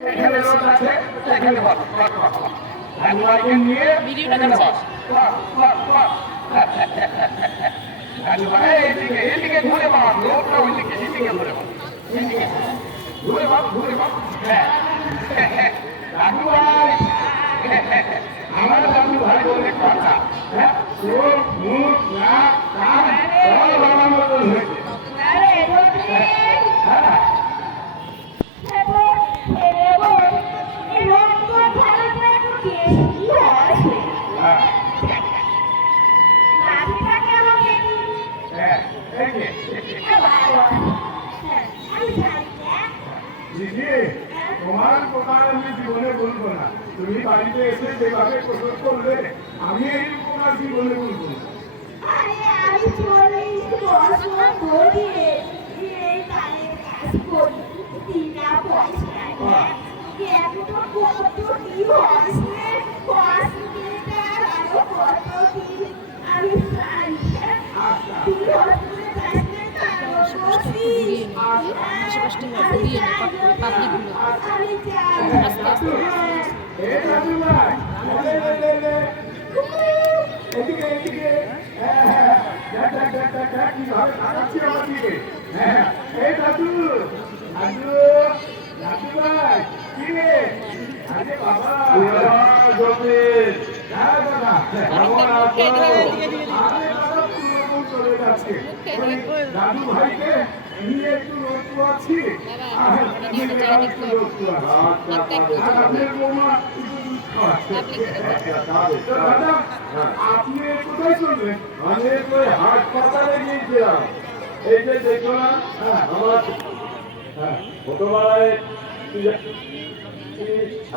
এখানে রোদ আছে, এখানে বস। ধানবাকে নিয়ে এখানে বস। ধানবাই এদিকে এদিকে ঘুরে বাস, রোদটা ওইদিকে এদিকে ঘুরে বাস, এদিকে ঘুরে বাস, ঘুরে বাস। হ্যাঁ ধানবাই, আমার দাদু ভাই বলে কথা, হ্যাঁ চোখ মুখ নাক কান সব আমার মতন হয়েছে। হ্যাঁ দিদি, তোমার কথা আমি জীবনে বলবো না। তুমি বাড়িতে এসে যেভাবে প্রসব করলে আমি এই উপকার জীবনে বলবো না। দাদু ভাইকে নিয়ে একটু রোদ আছি, আপনি কোথায় চলবেন? আমি হাসপাতালে গিয়েছিলাম। এই যে দেখো না আমার ছোটবেলায়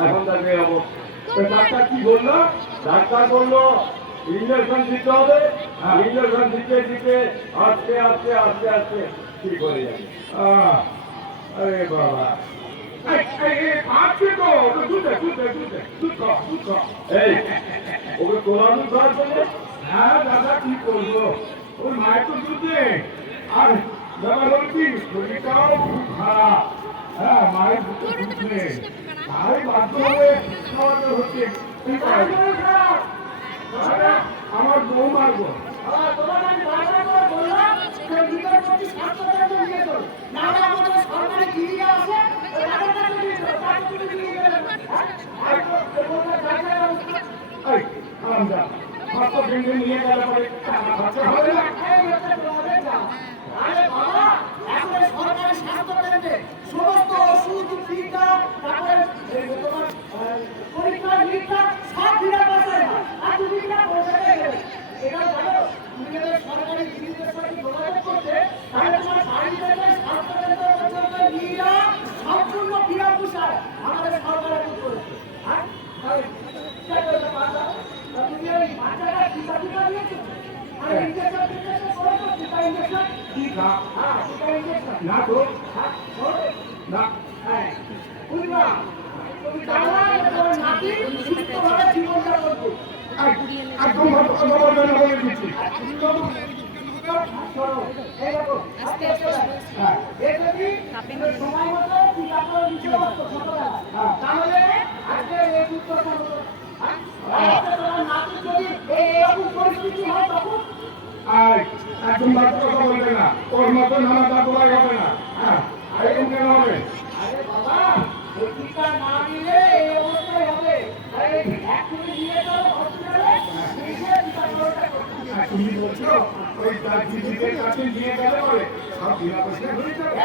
এখন তাকে ডাক্তার কি বললো? ডাক্তার বললো ইঞ্জেকশন দিতে হবে, ইঞ্জেকশন দিতে দিতে আস্তে আস্তে আস্তে আস্তে ঠিক হয়ে যাবে। আরে বাবা, এই ওকে কোরআন খাওয়ার। হ্যাঁ দাদা কি করবো, ওই মায়ের তো দুধ নেই। আর দাদা হল কি শরীরটাও খুব খারাপ। হ্যাঁ মায়ের দুধ নেই, তাই বাধ্য হয়ে খাওয়াতে হচ্ছে। আমার বউ মারবো। নিয়ে গেলে পরে সরকারি স্বাস্থ্য কেন্দ্রে সমস্ত ওষুধ টিকা পরীক্ষা নিরীক্ষা সব ফিরে পাচ্ছে। আর তুমি না বলতে এটা জানো, তুমি সরকারি জিনিসের সাথে যোগাযোগ করতে তাহলে তোমার বাড়ি থেকে স্বাস্থ্য কেন্দ্র পর্যন্ত নিয়ে যাওয়া সম্পূর্ণ বিনামূল্যে আমাদের সরকার করেছে। হ্যাঁ তুমি ওই বাচ্চাটা টিকা টিকা নিয়েছো? না তো না একদম বলে দিচ্ছি। তাহলে পরিস্থিতি হয় তখন একদম কথা বলবে না, ওর মতো নানা দাবুরাই হবে না। হ্যাঁ এরকম কেন হবে? আরে বাবা টিকা না নিলে এই অবস্থায় হবে। তুমি বলছো ওই তার দিদিদের কাছে নিয়ে গেলে পরে সব বিনা পয়সায় হয়ে যাবে।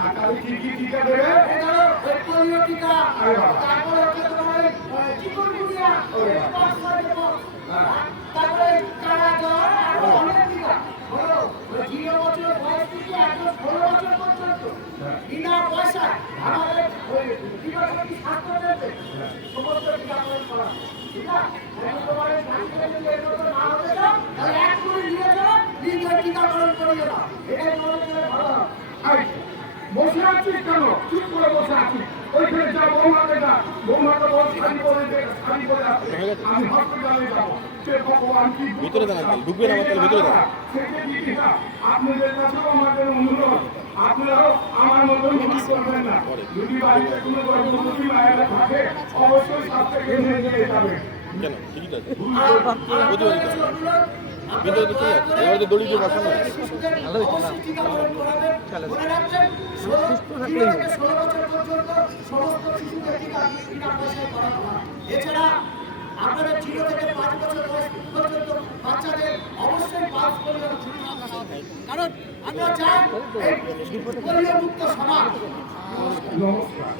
আর তাহলে কি কি টিকা দেবে? পোলিও টিকা, তারপরে হচ্ছে তোমার চিকুনগুনিয়া, তারপরে কালা জ্বর, আর অনেক টিকা হলো 0 বছর বয়স থেকে একদম 16 বছর পর্যন্ত বিনা পয়সায় আমাদের ওই টিকাকরণ স্বাস্থ্য কেন্দ্রে সমস্ত টিকাকরণ করা। ঠিক আছে, আমি তোমার জানতে যদি এগুলো না হতে দাও তাহলে এক করে নিয়ে যাও, নিজে টিকাকরণ করিয়ে দাও। এটাই তোমাদের জন্য ভালো হবে। বসে আছিস কেন? চুপ করে বসে আছিস। ওইখানে যা বৌমাকে যা, বৌমাকে বল শাড়ি পরে আসছে, আমি হসপিটালে যাবো। সে ভগবান কি ভিতরে দাঁড়ান, ঢুকবেন আমার ভিতরে দাঁড়ান। আপনাদের কাছেও আমাদের অনুরোধ, আপনারাও আমার মতন ভুল করবেন না। যদি বাড়িতে কোনো গর্ভবতী মায়েরা থাকে অবশ্যই স্বাস্থ্য কেন্দ্রে নিয়ে যাবেন। কেন টিকিট আছে আর প্রতিবাদ আপনাদের করুন। অনুরোধ, বিদ্যুৎ তো ঠিক আছে এবার তো দড়ি দিয়ে বসানো আছে শিশুদের অবশ্যই টিকাকরণ করাবেন। মনে রাখবেন, 0 থেকে 16 বছর পর্যন্ত সমস্ত শিশুদের টিকা বিনা পয়সায় করানো হয়। এছাড়া আপনাদের 0 থেকে 5 বছর বয়স পর্যন্ত বাচ্চাদের অবশ্যই পালস পোলিও টিকা করাতে হবে। কারণ আমরা চাই এই পোলিও মুক্ত সমাজ। নমস্কার।